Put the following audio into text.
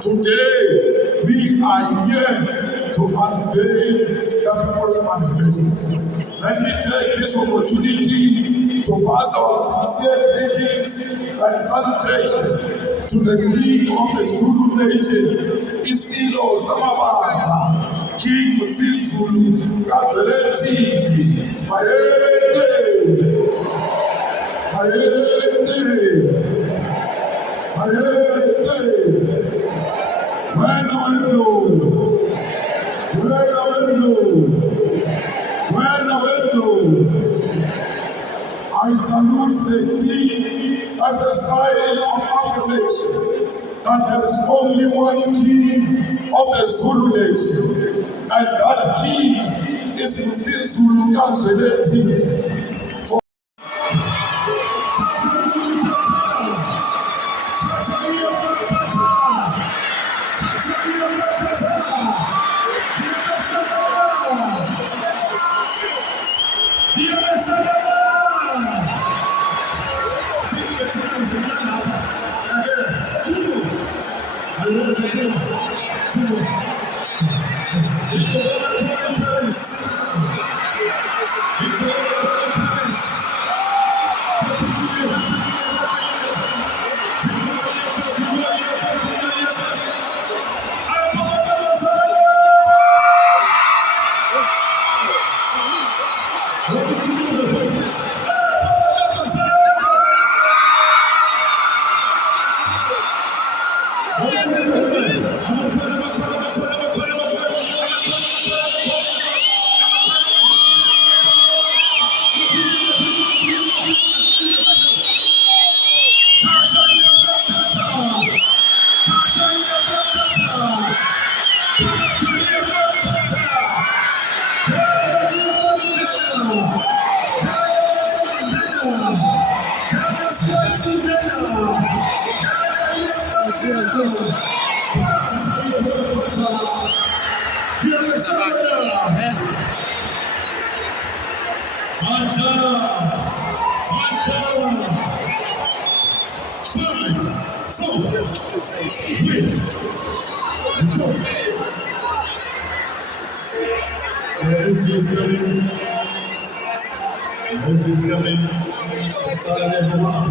Today, we are here to unveil the People's Manifesto. Let me take this opportunity to pass our sincere greetings and salutation to the King of the Zulu nation, Isilo Samababa, King Zulu, Gazeleti, Mayete, when I I salute the King as a sign of affirmation that there is only one King of the Zulu nation, and that King is Mr. Zulu Gazeleti. This is coming. This is coming. Tell them what I'm